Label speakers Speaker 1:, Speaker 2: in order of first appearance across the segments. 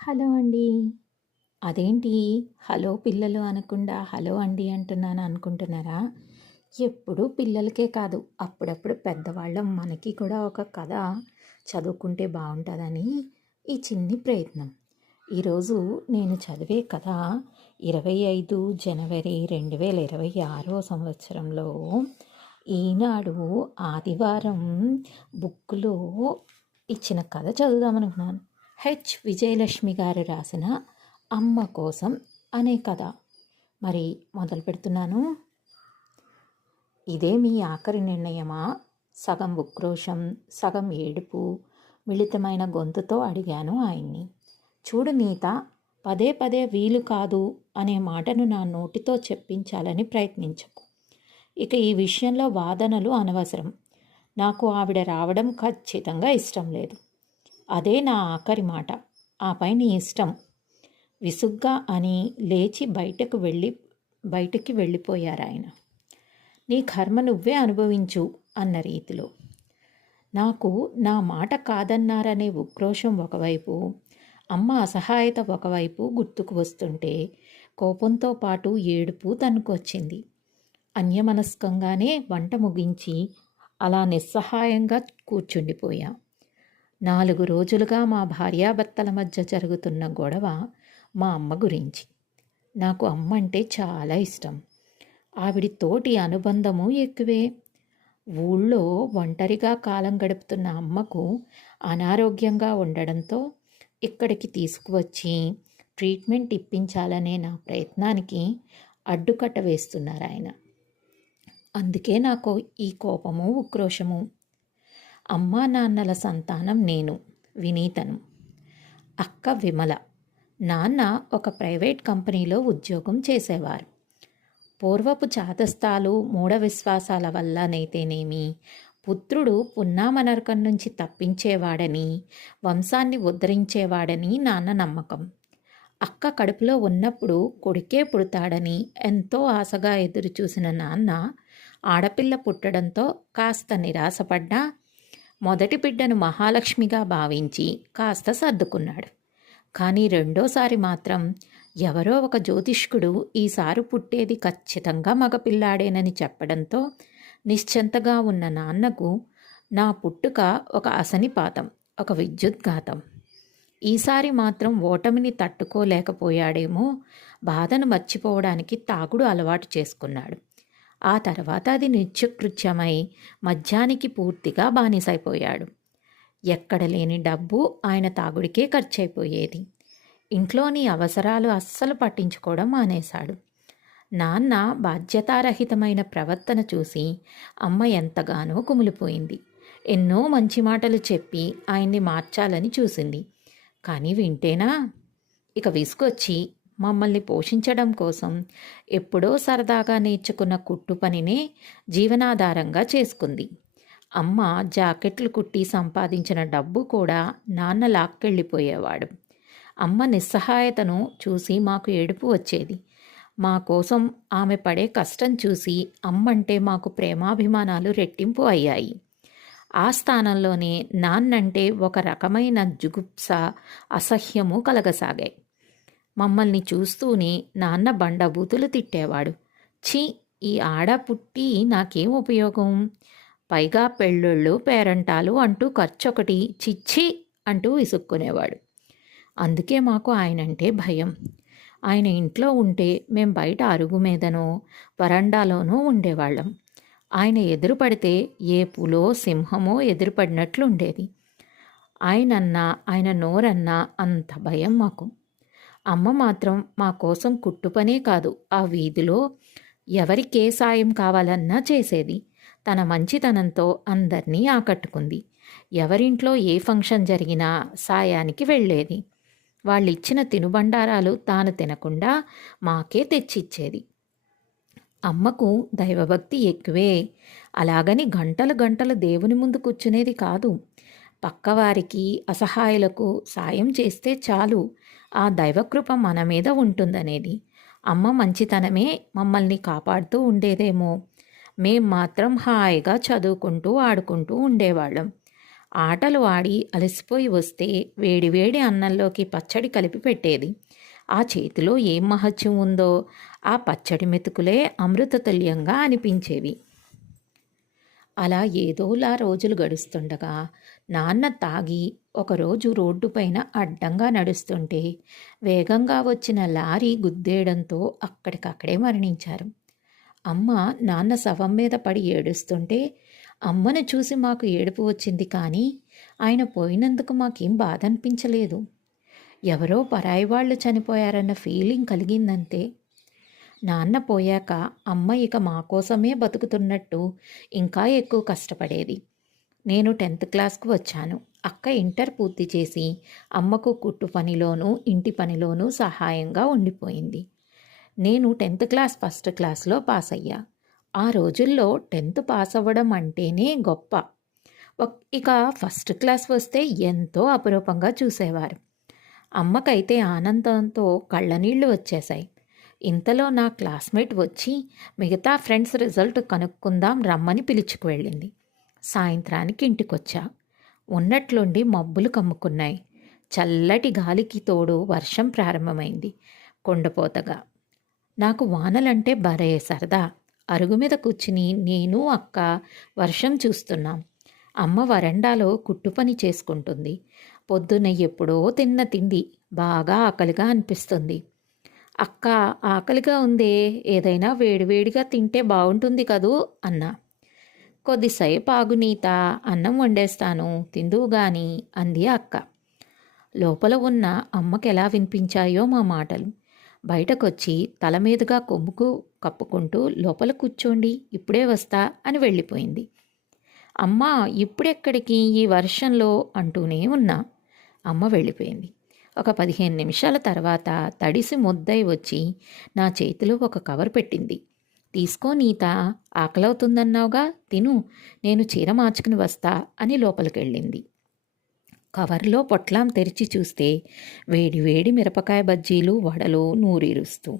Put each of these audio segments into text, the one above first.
Speaker 1: Hello అండి. అదేంటి? Hello పిల్లలు అనకుండా హలో అండి అంటున్నాను అనుకుంటున్నారా? ఎప్పుడు పిల్లలకే కాదు అప్పుడప్పుడు పెద్దవాళ్ళం మనకి కూడా ఒక కథ చదువుకుంటే బాగుంటుందని ఈ చిన్ని ప్రయత్నం. ఈరోజు నేను చదివే కథ ఇరవై ఐదు జనవరి రెండు వేల ఇరవై ఆరో సంవత్సరంలో ఈనాడు ఆదివారం బుక్లో ఇచ్చిన కథ చదువుదామనుకున్నాను. హెచ్. విజయలక్ష్మి గారు రాసిన అమ్మ కోసం అనే కథ. మరి మొదలు పెడుతున్నాను. ఇదే మీ ఆఖరి నిర్ణయమా? సగం ఉక్రోషం సగం ఏడుపు మిళితమైన గొంతుతో అడిగాను ఆయన్ని. చూడు నీత పదే పదే వీలు కాదు అనే మాటను నా నోటితో చెప్పించాలని ప్రయత్నించకు. ఇక ఈ విషయంలో వాదనలు అనవసరం. నాకు ఆవిడ రావడం ఖచ్చితంగా ఇష్టం లేదు. అదే నా ఆఖరి మాట. ఆపై నీ ఇష్టం. విసుగ్గా అని లేచి బయటకు వెళ్ళి బయటికి వెళ్ళిపోయారు ఆయన. నీ కర్మ నువ్వే అనుభవించు అన్న రీతిలో. నాకు నా మాట కాదన్నారనే ఉక్రోషం ఒకవైపు అమ్మ అసహాయత ఒకవైపు గుర్తుకు వస్తుంటే కోపంతో పాటు ఏడుపు తనుకొచ్చింది అన్యమనస్కంగానే వంట ముగించి అలా నిస్సహాయంగా కూర్చుండిపోయాం. నాలుగు రోజులుగా మా భార్యాభర్తల మధ్య జరుగుతున్న గొడవ మా అమ్మ గురించి. నాకు అమ్మ అంటే చాలా ఇష్టం. ఆవిడి తోటి అనుబంధము ఎక్కువే. ఊళ్ళో ఒంటరిగా కాలం గడుపుతున్న అమ్మకు అనారోగ్యంగా ఉండడంతో ఇక్కడికి తీసుకువచ్చి ట్రీట్మెంట్ ఇప్పించాలనే నా ప్రయత్నానికి అడ్డుకట్ట వేస్తున్నారు ఆయన. అందుకే నాకు ఈ కోపము ఉక్రోషము అమ్మా నాన్నల సంతానం నేను వినీతను. అక్క విమల. నాన్న ఒక ప్రైవేట్ కంపెనీలో ఉద్యోగం చేసేవారు. పూర్వపు చాతస్థాలు మూఢ విశ్వాసాల వల్లనైతేనేమి పుత్రుడు పున్నామనరకం నుంచి తప్పించేవాడని వంశాన్ని ఉద్ధరించేవాడని నాన్న నమ్మకం. అక్క కడుపులో ఉన్నప్పుడు కొడుకే పుడతాడని ఎంతో ఆశగా ఎదురుచూసిన నాన్న ఆడపిల్ల పుట్టడంతో కాస్త నిరాశపడ్డా మొదటి బిడ్డను మహాలక్ష్మిగా భావించి కాస్త సర్దుకున్నాడు. కానీ రెండోసారి మాత్రం ఎవరో ఒక జ్యోతిష్కుడు ఈసారి పుట్టేది ఖచ్చితంగా మగపిల్లాడేనని చెప్పడంతో నిశ్చంతగా ఉన్న నాన్నకు నా పుట్టుక ఒక అసనిపాతం ఒక విద్యుద్ఘాతం. ఈసారి మాత్రం ఓటమిని తట్టుకోలేకపోయాడేమో బాధను మర్చిపోవడానికి తాగుడు అలవాటు చేసుకున్నాడు. ఆ తర్వాత అది నిత్యకృత్యమై మద్యానికి పూర్తిగా బానిసైపోయాడు. ఎక్కడ లేని డబ్బు ఆయన తాగుడికే ఖర్చయిపోయేది ఇంట్లోని అవసరాలు అస్సలు పట్టించుకోవడం మానేశాడు. నాన్న బాధ్యతారహితమైన ప్రవర్తన చూసి అమ్మ ఎంతగానో కుమిలిపోయింది. ఎన్నో మంచి మాటలు చెప్పి ఆయన్ని మార్చాలని చూసింది. కానీ వింటేనా? ఇక విసుకొచ్చి మమ్మల్ని పోషించడం కోసం ఎప్పుడో సరదాగా నేర్చుకున్న కుట్టు పనినే జీవనాధారంగా చేసుకుంది. అమ్మ జాకెట్లు కుట్టి సంపాదించిన డబ్బు కూడా నాన్న లాక్కెళ్ళిపోయేవాడు. అమ్మ నిస్సహాయతను చూసి మాకు ఏడుపు వచ్చేది. మా కోసం ఆమె పడే కష్టం చూసి అమ్మంటే మాకు ప్రేమాభిమానాలు రెట్టింపు అయ్యాయి. ఆ స్థానంలోనే నాన్నంటే ఒక రకమైన జుగుప్స అసహ్యము కలగసాగాయి. మమ్మల్ని చూస్తూనే నాన్న బండబూతులు తిట్టేవాడు. ఛీ ఈ ఆడ పుట్టి నాకేం ఉపయోగం? పైగా పెళ్ళిళ్ళు పేరంటాలు అంటూ ఖర్చొకటి చిచ్చి అంటూ విసుక్కునేవాడు. అందుకే మాకు ఆయనంటే భయం. ఆయన ఇంట్లో ఉంటే మేం బయట అరుగు మీదనో వరండాలోనో ఉండేవాళ్ళం. ఆయన ఎదురుపడితే ఏ పులో సింహమో ఎదురుపడినట్లు ఉండేది ఆయనన్నా ఆయన నోరన్నా అంత భయం మాకు. అమ్మ మాత్రం మా కోసం కుట్టుపనే కాదు. ఆ వీధిలో ఎవరికే సాయం కావాలన్నా చేసేది. తన మంచితనంతో అందరినీ ఆకట్టుకుంది. ఎవరింట్లో ఏ ఫంక్షన్ జరిగినా సాయానికి వెళ్ళేది. వాళ్ళిచ్చిన తినుబండారాలు తాను తినకుండా మాకే తెచ్చిచ్చేది. అమ్మకు దైవభక్తి ఎక్కువే. అలాగని గంటలు గంటలు దేవుని ముందు కూర్చునేది కాదు. పక్కవారికి అసహాయులకు సాయం చేస్తే చాలు. ఆ దైవకృప మన మీద ఉంటుందనేది. అమ్మ మంచితనమే మమ్మల్ని కాపాడుతూ ఉండేదేమో. మేం మాత్రం హాయిగా చదువుకుంటూ ఆడుకుంటూ ఉండేవాళ్ళం. ఆటలు ఆడి అలసిపోయి వస్తే వేడివేడి అన్నంలోకి పచ్చడి కలిపి పెట్టేది. ఆ చేతిలో ఏం మహత్యం ఉందో ఆ పచ్చడి మెతుకులే అమృతతుల్యంగా అనిపించేవి. అలా ఏదోలా రోజులు గడుస్తుండగా నాన్న తాగి ఒకరోజు రోడ్డుపైన అడ్డంగా నడుస్తుంటే వేగంగా వచ్చిన లారీ గుద్దేయడంతో అక్కడికక్కడే మరణించారు. అమ్మ నాన్న శవం మీద పడి ఏడుస్తుంటే అమ్మను చూసి మాకు ఏడుపు వచ్చింది కానీ ఆయన పోయినందుకు మాకేం బాధ అనిపించలేదు ఎవరో పరాయి వాళ్ళు చనిపోయారన్న ఫీలింగ్ కలిగిందంతే. నాన్న పోయాక అమ్మ ఇక మా కోసమే బతుకుతున్నట్టు ఇంకా ఎక్కువ కష్టపడేది. నేను టెన్త్ క్లాస్కు వచ్చాను. అక్క ఇంటర్ పూర్తి చేసి అమ్మకు కుట్టు పనిలోనూ ఇంటి పనిలోనూ సహాయంగా ఉండిపోయింది. నేను టెన్త్ క్లాస్ ఫస్ట్ క్లాస్లో పాస్ అయ్యా ఆ రోజుల్లో టెన్త్ పాస్ అవ్వడం అంటేనే గొప్ప. ఇక ఫస్ట్ క్లాస్ వస్తే ఎంతో అపురూపంగా చూసేవారు. అమ్మకైతే ఆనందంతో కళ్ళనీళ్ళు వచ్చేశాయి. ఇంతలో నా క్లాస్మేట్ వచ్చి మిగతా ఫ్రెండ్స్ రిజల్ట్ కనుక్కుందాం రమ్మని పిలుచుకు వెళ్ళింది. సాయంత్రానికి ఇంటికొచ్చా. ఉన్నట్లుండి మబ్బులు కమ్ముకున్నాయి. చల్లటి గాలికి తోడు వర్షం ప్రారంభమైంది. కొండపోతగా. నాకు వానలంటే భరే సరదా. అరుగు మీద కూర్చుని నేను అక్క వర్షం చూస్తున్నాం. అమ్మ వరండాలో కుట్టు పని చేసుకుంటుంది. పొద్దున ఎప్పుడో తిన్న తిండి బాగా ఆకలిగా అనిపిస్తుంది. అక్క ఆకలిగా ఉందే ఏదైనా వేడివేడిగా తింటే బాగుంటుంది కదూ అన్నా. కొద్దిసేపు ఆగు నీత అన్నం వండేస్తాను తిందువు గాని అంది అక్క. లోపల ఉన్న అమ్మకి ఎలా వినిపించాయో మా మాటలు. బయటకొచ్చి తల మీదుగా కొమ్ముకు కప్పుకుంటూ లోపల కూర్చోండి ఇప్పుడే వస్తా అని వెళ్ళిపోయింది. అమ్మ ఇప్పుడెక్కడికి? ఈ వర్షంలో అంటూనే ఉన్నా. అమ్మ వెళ్ళిపోయింది. ఒక పదిహేను నిమిషాల తర్వాత తడిసి ముద్దై వచ్చి నా చేతిలో ఒక కవర్ పెట్టింది. తీసుకో నీత ఆకలవుతుందన్నావుగా తిను నేను చీర మార్చుకుని వస్తా అని లోపలికెళ్ళింది. కవర్లో పొట్లాం తెరిచి చూస్తే వేడివేడి మిరపకాయ బజ్జీలు వడలు నూరు ఇరుస్తూ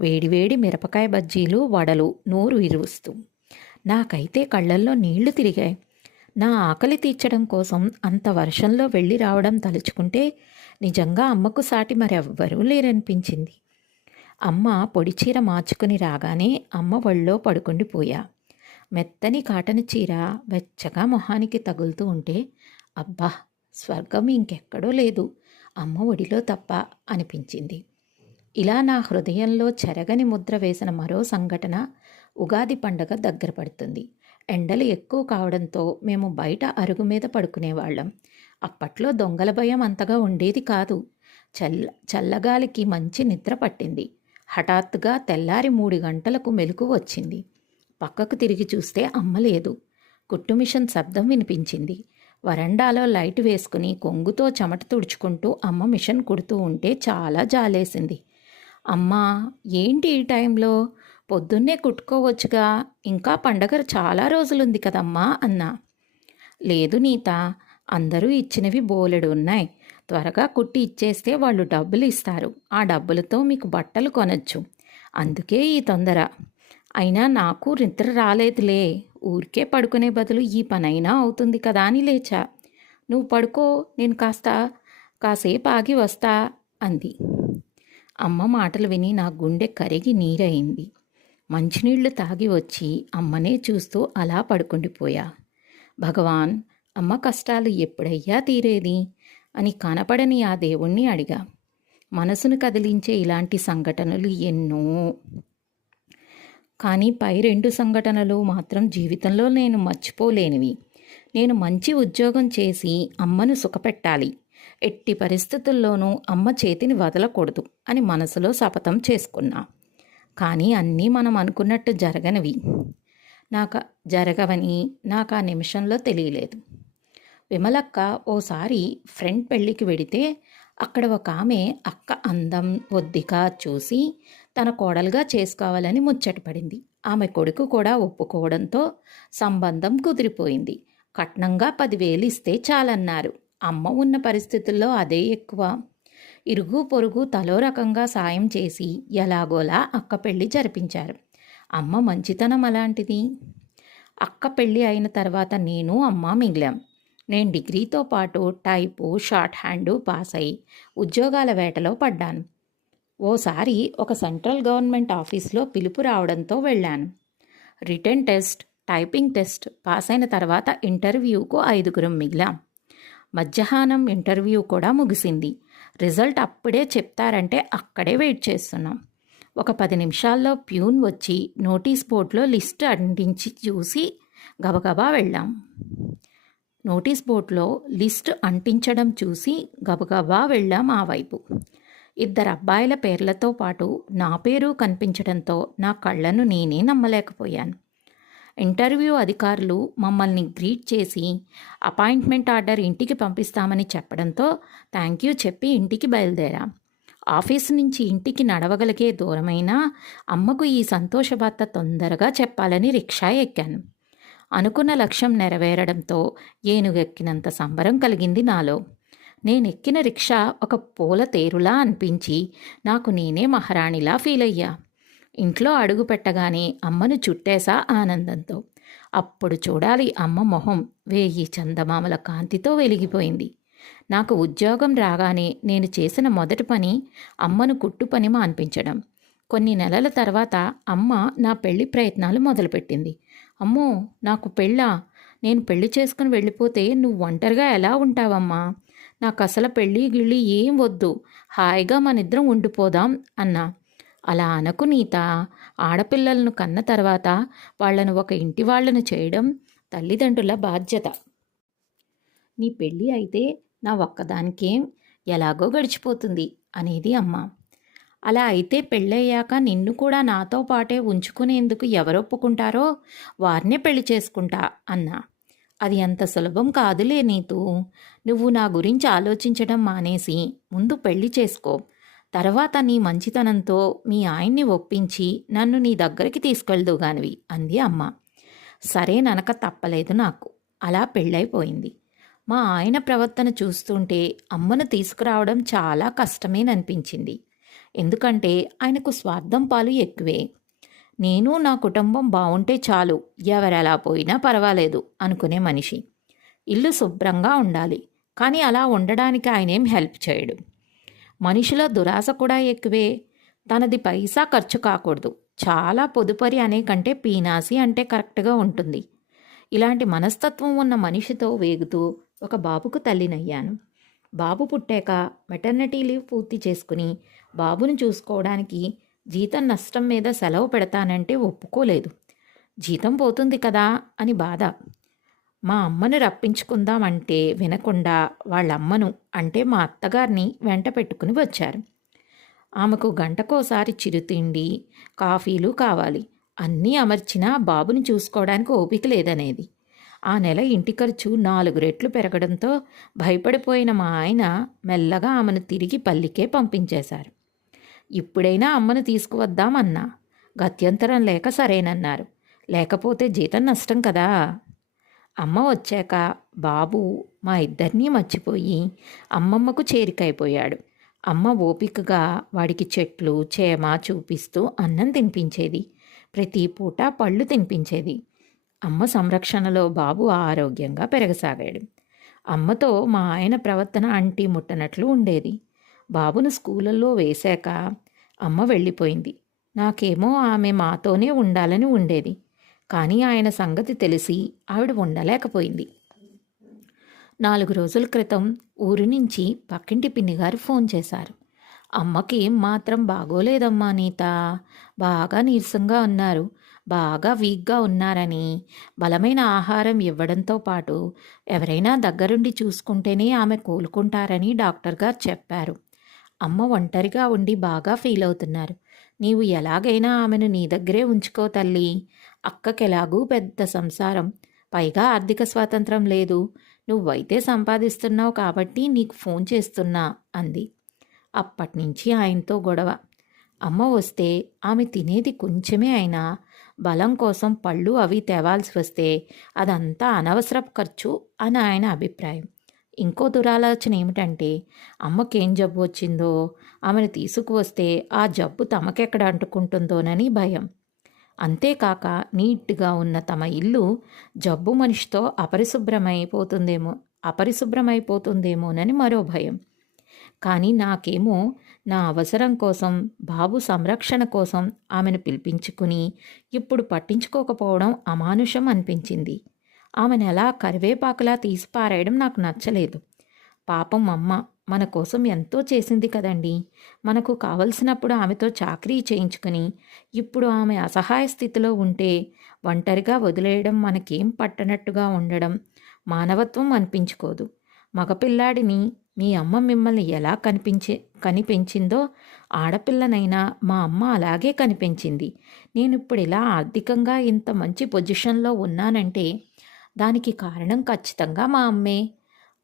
Speaker 1: వేడివేడి మిరపకాయ బజ్జీలు వడలు నూరు ఇరుస్తూ. నాకైతే కళ్ళల్లో నీళ్ళు తిరిగాయి. నా ఆకలి తీర్చడం కోసం అంత వర్షంలో వెళ్ళి రావడం తలుచుకుంటే నిజంగా అమ్మకు సాటి మరెవ్వరూ లేరనిపించింది. అమ్మ పొడి చీర మార్చుకుని రాగానే అమ్మ ఒళ్ళో పడుకుండిపోయా మెత్తని కాటన చీర వెచ్చగా మొహానికి తగులుతూ ఉంటే అబ్బా స్వర్గం ఇంకెక్కడో లేదు అమ్మ ఒడిలో తప్ప అనిపించింది. ఇలా నా హృదయంలో చెరగని ముద్ర వేసిన మరో సంఘటన ఉగాది పండగ దగ్గర పడుతుంది. ఎండలు ఎక్కువ కావడంతో మేము బయట అరుగు మీద పడుకునేవాళ్ళం. అప్పట్లో దొంగల భయం అంతగా ఉండేది కాదు. చల్ల చల్లగాలికి మంచి నిద్ర పట్టింది. హఠాత్తుగా తెల్లారి మూడు గంటలకు మెలకు వచ్చింది. పక్కకు తిరిగి చూస్తే అమ్మ లేదు. కుట్టు మిషన్ శబ్దం వినిపించింది. వరండాలో లైట్ వేసుకుని కొంగుతో చెమట తుడుచుకుంటూ అమ్మ మిషన్ కుడుతూ ఉంటే చాలా జాలేసింది. అమ్మా ఏంటి ఈ టైంలో? పొద్దున్నే కుట్టుకోవచ్చుగా. ఇంకా పండగ చాలా రోజులుంది కదమ్మా అన్నా. లేదు నీత అందరూ ఇచ్చినవి బోలెడు ఉన్నాయి. త్వరగా కుట్టి ఇచ్చేస్తే వాళ్ళు డబ్బులు ఇస్తారు. ఆ డబ్బులతో మీకు బట్టలు కొనొచ్చు. అందుకే ఈ తొందర. అయినా నాకు నిద్ర రాలేదులే. ఊరికే పడుకునే బదులు ఈ పనైనా అవుతుంది కదా అని లేచా. నువ్వు పడుకో నేను కాస్త కాసేపు ఆగి వస్తా అంది. అమ్మ మాటలు విని నా గుండె కరిగి నీరైంది మంచినీళ్ళు తాగి వచ్చి అమ్మనే చూస్తూ అలా పడుకుండిపోయా. భగవాన్ అమ్మ కష్టాలు ఎప్పుడయ్యా తీరేది? అని కనపడని ఆ దేవుణ్ణి అడిగా. మనసును కదిలించే ఇలాంటి సంఘటనలు ఎన్నో. కానీ పై రెండు సంఘటనలు మాత్రం జీవితంలో నేను మర్చిపోలేనివి. నేను మంచి ఉద్యోగం చేసి అమ్మను సుఖపెట్టాలి. ఎట్టి పరిస్థితుల్లోనూ అమ్మ చేతిని వదలకూడదు అని మనసులో శపథం చేసుకున్నా. కానీ అన్నీ మనం అనుకున్నట్టు జరగనివి. నాకు జరగవని నాకు ఆ నిమిషంలో తెలియలేదు. విమలక్క ఓసారి ఫ్రెండ్ పెళ్ళికి వెడితే అక్కడ ఒక ఆమె అక్క అందం వద్దిగా చూసి తన కోడలుగా చేసుకోవాలని ముచ్చటపడింది ఆమె కొడుకు కూడా ఒప్పుకోవడంతో సంబంధం కుదిరిపోయింది. కట్నంగా పదివేలు ఇస్తే చాలన్నారు. అమ్మ ఉన్న పరిస్థితుల్లో అదే ఎక్కువ. ఇరుగు పొరుగు తలో రకంగా సాయం చేసి ఎలాగోలా అక్క పెళ్ళి జరిపించారు. అమ్మ మంచితనం అలాంటిది? అక్క పెళ్ళి అయిన తర్వాత నేను అమ్మ మిగిలాం. నేను డిగ్రీతో పాటు టైపు షార్ట్ హ్యాండు పాస్ అయి ఉద్యోగాల వేటలో పడ్డాను. ఓసారి ఒక సెంట్రల్ గవర్నమెంట్ ఆఫీస్లో పిలుపు రావడంతో వెళ్ళాను. Written test typing test pass అయిన తర్వాత ఇంటర్వ్యూకు ఐదుగురం మిగిలాం. మధ్యాహ్నం ఇంటర్వ్యూ కూడా ముగిసింది. రిజల్ట్ అప్పుడే చెప్తారంటే అక్కడే వెయిట్ చేస్తున్నాం. ఒక పది నిమిషాల్లో ప్యూన్ వచ్చి నోటీస్ బోర్డులో లిస్ట్ అంటించి చూసి గబగబా వెళ్ళాం. నోటీస్ బోర్డులో లిస్ట్ అంటించడం చూసి గబగబా వెళ్ళాం ఆ వైపు. ఇద్దరు అబ్బాయిల పేర్లతో పాటు నా పేరు కనిపించడంతో నా కళ్ళను నేనే నమ్మలేకపోయాను. ఇంటర్వ్యూ అధికారులు మమ్మల్ని గ్రీట్ చేసి అపాయింట్మెంట్ ఆర్డర్ ఇంటికి పంపిస్తామని చెప్పడంతో థ్యాంక్ యూ చెప్పి ఇంటికి బయలుదేరాం. ఆఫీస్ నుంచి ఇంటికి నడవగలిగే దూరమైనా అమ్మకు ఈ సంతోషవార్త తొందరగా చెప్పాలని రిక్షా ఎక్కాను. అనుకున్న లక్ష్యం నెరవేరడంతో ఏనుగెక్కినంత సంబరం కలిగింది నాలో. నేనెక్కిన రిక్షా ఒక పూల తేరులా అనిపించి నాకు నేనే మహారాణిలా ఫీల్ అయ్యా ఇంట్లో అడుగు పెట్టగానే అమ్మను చుట్టేసా ఆనందంతో. అప్పుడు చూడాలి అమ్మ మొహం వేయి చందమామల కాంతితో వెలిగిపోయింది. నాకు ఉద్యోగం రాగానే నేను చేసిన మొదటి పని అమ్మను కుట్టు పని మాన్పించడం కొన్ని నెలల తర్వాత అమ్మ నా పెళ్ళి ప్రయత్నాలు మొదలుపెట్టింది. అమ్మో నాకు పెళ్ళా? నేను పెళ్ళి చేసుకుని వెళ్ళిపోతే నువ్వు ఒంటరిగా ఎలా ఉంటావమ్మా? నాకు అసలు పెళ్ళి గిళ్ళి ఏం వద్దు. హాయిగా మనిద్దరం ఉండిపోదాం అన్నా. అలా అనకు నీత. ఆడపిల్లలను కన్న తర్వాత వాళ్ళను ఒక ఇంటి వాళ్ళను చేయడం తల్లిదండ్రుల బాధ్యత. నీ పెళ్ళి అయితే నా ఒక్కదానికేం ఎలాగో గడిచిపోతుంది అనేది అమ్మ. అలా అయితే పెళ్ళయ్యాక నిన్ను కూడా నాతో పాటే ఉంచుకునేందుకు ఎవరొప్పుకుంటారో వారినే పెళ్ళి చేసుకుంటా అన్నా. అది అంత సులభం కాదులే నీతు. నువ్వు నా గురించి ఆలోచించడం మానేసి ముందు పెళ్ళి చేసుకో. తర్వాత నీ మంచితనంతో మీ ఆయన్ని ఒప్పించి నన్ను నీ దగ్గరికి తీసుకెళ్దుగానివి అంది అమ్మ. సరే ననక తప్పలేదు నాకు. అలా పెళ్ళైపోయింది. మా ఆయన ప్రవర్తన చూస్తుంటే అమ్మను తీసుకురావడం చాలా కష్టమేననిపించింది. ఎందుకంటే ఆయనకు స్వార్థం పాలు ఎక్కువే. నేను నా కుటుంబం బాగుంటే చాలు ఎవరెలా పోయినా పర్వాలేదు అనుకునే మనిషి. ఇల్లు శుభ్రంగా ఉండాలి. కానీ అలా ఉండడానికి ఆయనేం హెల్ప్ చేయడు. మనిషిలో దురాశ కూడా ఎక్కువే. తనది పైసా ఖర్చు కాకూడదు. చాలా పొదుపరి అనే కంటే పీనాసి అంటే కరెక్ట్గా ఉంటుంది. ఇలాంటి మనస్తత్వం ఉన్న మనిషితో వేగుతూ ఒక బాబుకు తల్లినయ్యాను. బాబు పుట్టాక మెటర్నిటీ లీవ్ పూర్తి చేసుకుని బాబును చూసుకోవడానికి జీతం నష్టం మీద సెలవు పెడతానంటే ఒప్పుకోలేదు. జీతం పోతుంది కదా అని బాధ. మా అమ్మను రప్పించుకుందామంటే వినకుండా వాళ్ళ అమ్మను అంటే మా అత్తగారిని వెంట పెట్టుకుని వచ్చారు. ఆమెకు గంటకోసారి చిరుతిండి కాఫీలు కావాలి. అన్నీ అమర్చినా బాబుని చూసుకోవడానికి ఓపిక లేదనేది. ఆ నెల ఇంటి ఖర్చు నాలుగు రెట్లు పెరగడంతో భయపడిపోయిన మా ఆయన మెల్లగా ఆమెను తిరిగి పల్లికే పంపించేశారు. ఇప్పుడైనా అమ్మను తీసుకువద్దామన్నా. గత్యంతరం లేక సరేనన్నారు. లేకపోతే జీతం నష్టం కదా. అమ్మ వచ్చాక బాబు మా ఇద్దరినీ మర్చిపోయి అమ్మమ్మకు చేరికైపోయాడు. అమ్మ ఓపికగా వాడికి చెట్లు చేమ చూపిస్తూ అన్నం తినిపించేది. ప్రతి పూట పళ్ళు తినిపించేది. అమ్మ సంరక్షణలో బాబు ఆరోగ్యంగా పెరగసాగాడు. అమ్మతో మా ఆయన ప్రవర్తన అంటి ముట్టనట్లు ఉండేది. బాబును స్కూళ్ళల్లో వేశాక అమ్మ వెళ్ళిపోయింది. నాకేమో ఆమె మాతోనే ఉండాలని ఉండేది. కానీ ఆయన సంగతి తెలిసి ఆవిడ ఉండలేకపోయింది. నాలుగు రోజుల క్రితం ఊరి నుంచి పక్కింటి పిన్నిగారు ఫోన్ చేశారు. అమ్మకి ఏం మాత్రం బాగోలేదమ్మా నీత. బాగా నీరసంగా ఉన్నారు. బాగా వీక్గా ఉన్నారని బలమైన ఆహారం ఇవ్వడంతో పాటు ఎవరైనా దగ్గరుండి చూసుకుంటేనే ఆమె కోలుకుంటారని డాక్టర్ గారు చెప్పారు. అమ్మ ఒంటరిగా ఉండి బాగా ఫీల్ అవుతున్నారు నీవు ఎలాగైనా ఆమెను నీ దగ్గరే ఉంచుకో తల్లి. అక్కకెలాగూ పెద్ద సంసారం. పైగా ఆర్థిక స్వాతంత్రం లేదు. నువ్వైతే సంపాదిస్తున్నావు కాబట్టి నీకు ఫోన్ చేస్తున్నా అంది. అప్పటినుంచి ఆయనతో గొడవ. అమ్మ వస్తే ఆమె తినేది కొంచెమే అయినా బలం కోసం పళ్ళు అవి తేవాల్సి వస్తే అదంతా అనవసరపు ఖర్చు అని ఆయన అభిప్రాయం. ఇంకో దురాలోచన ఏమిటంటే అమ్మకేం జబ్బు వచ్చిందో ఆమెను తీసుకువస్తే ఆ జబ్బు తమకెక్కడ అంటుకుంటుందోనని భయం. అంతేకాక నీట్గా ఉన్న తమ ఇల్లు జబ్బు మనిషితో అపరిశుభ్రమైపోతుందేమో అపరిశుభ్రమైపోతుందేమోనని మరో భయం. కానీ నాకేమో నా అవసరం కోసం బాబు సంరక్షణ కోసం ఆమెను పిలిపించుకుని ఇప్పుడు పట్టించుకోకపోవడం అమానుషం అనిపించింది. ఆమెను ఎలా కరివేపాకులా తీసిపారేయడం నాకు నచ్చలేదు. పాపం అమ్మ మన కోసం ఎంతో చేసింది కదండి. మనకు కావలసినప్పుడు ఆమెతో చాకరీ చేయించుకుని ఇప్పుడు ఆమె అసహాయ స్థితిలో ఉంటే ఒంటరిగా వదిలేయడం మనకేం పట్టనట్టుగా ఉండడం మానవత్వం అనిపించుకోదు. మగపిల్లాడిని మీ అమ్మ మిమ్మల్ని ఎలా కనిపించే కనిపించిందో ఆడపిల్లనైనా మా అమ్మ అలాగే కనిపించింది. నేను ఇప్పుడు ఇలా ఆర్థికంగా ఇంత మంచి పొజిషన్లో ఉన్నానంటే దానికి కారణం ఖచ్చితంగా మా అమ్మే.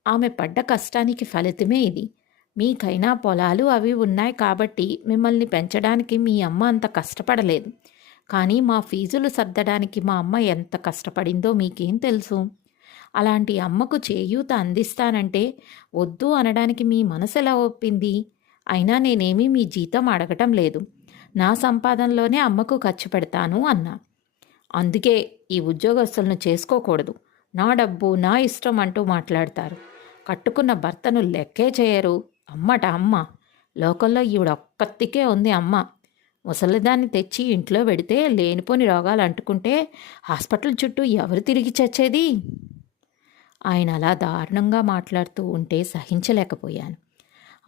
Speaker 1: ఆమె పడ్డ కష్టానికి ఫలితమే ఇది. మీకైనా పొలాలు అవి ఉన్నాయి కాబట్టి మిమ్మల్ని పెంచడానికి మీ అమ్మ అంత కష్టపడలేదు. కానీ మా ఫీజులు సర్దడానికి మా అమ్మ ఎంత కష్టపడిందో మీకేం తెలుసు? అలాంటి అమ్మకు చేయూత అందిస్తానంటే వద్దు అనడానికి మీ మనసు ఎలా ఒప్పింది? అయినా నేనేమీ మీ జీతం అడగటం లేదు. నా సంపాదనలోనే అమ్మకు ఖర్చు పెడతాను అన్నా. అందుకే ఈ ఉద్యోగస్తులను చేసుకోకూడదు. నా డబ్బు నా ఇష్టం అంటూ మాట్లాడతారు. కట్టుకున్న భర్తను లెక్కే చేయరు. అమ్మట అమ్మ. లోకంలో ఈవిడ ఒక్కత్తికే ఉంది అమ్మ. ముసలిదాన్ని తెచ్చి ఇంట్లో పెడితే లేనిపోని రోగాలు అంటుకుంటే హాస్పిటల్ చుట్టూ ఎవరు తిరిగి చచ్చేది? ఆయన అలా దారుణంగా మాట్లాడుతూ ఉంటే సహించలేకపోయాను.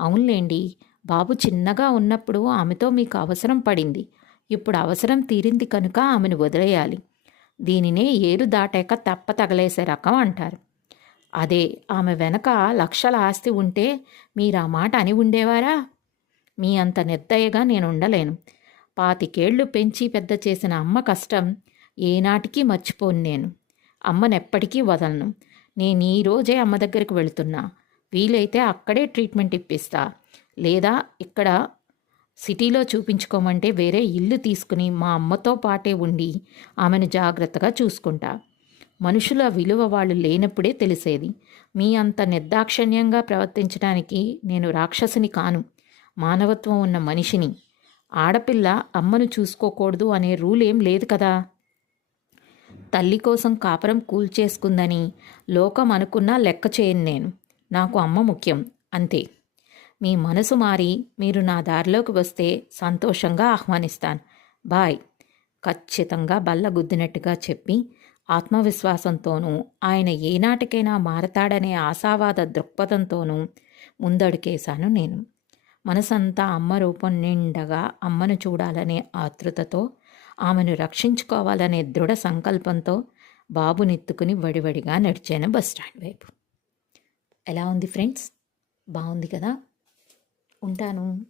Speaker 1: అవునులేండి బాబు చిన్నగా ఉన్నప్పుడు ఆమెతో మీకు అవసరం పడింది. ఇప్పుడు అవసరం తీరింది కనుక ఆమెను వదిలేయాలి. దీనినే ఏరు దాటాక తప్ప తగలేసే రకం అంటారు. అదే ఆమె వెనక లక్షల ఆస్తి ఉంటే మీరు ఆ మాట అని ఉండేవారా? మీ అంత నెత్తయ్యగా నేను ఉండలేను పాతికేళ్ళు పెంచి పెద్ద చేసిన అమ్మ కష్టం ఏనాటికి మర్చిపోను నేను. అమ్మనెప్పటికీ వదలను. నేను ఈ రోజే అమ్మ దగ్గరికి వెళుతున్నా. వీలైతే అక్కడే ట్రీట్మెంట్ ఇప్పిస్తా. లేదా ఇక్కడ సిటీలో చూపించుకోమంటే వేరే ఇల్లు తీసుకుని మా అమ్మతో పాటే ఉండి ఆమెను జాగ్రత్తగా చూసుకుంటా. మనుషుల విలువ వాళ్ళు లేనప్పుడే తెలిసేది. మీ అంత నిర్దాక్షణ్యంగా ప్రవర్తించడానికి నేను రాక్షసుని కాను. మానవత్వం ఉన్న మనిషిని. ఆడపిల్ల అమ్మను చూసుకోకూడదు అనే రూల్ ఏం లేదు కదా. తల్లి కోసం కాపురం కూల్చేసుకుందని లోకం అనుకున్నా లెక్క చేయను నేను. నాకు అమ్మ ముఖ్యం. అంతే. మీ మనసు మారి మీరు నా దారిలోకి వస్తే సంతోషంగా ఆహ్వానిస్తాను. బాయ్. ఖచ్చితంగా బల్ల గుద్దినట్టుగా చెప్పి ఆత్మవిశ్వాసంతోనూ ఆయన ఏనాటికైనా మారతాడనే ఆశావాద దృక్పథంతోనూ ముందడుకేశాను నేను. మనసంతా అమ్మ రూపం నిండగా అమ్మను చూడాలనే ఆతృతతో ఆమెను రక్షించుకోవాలనే దృఢ సంకల్పంతో బాబునెత్తుకుని వడివడిగా నడిచాను బస్టాండ్ వైపు. ఎలా ఉంది ఫ్రెండ్స్? బాగుంది కదా? ఉంటాను.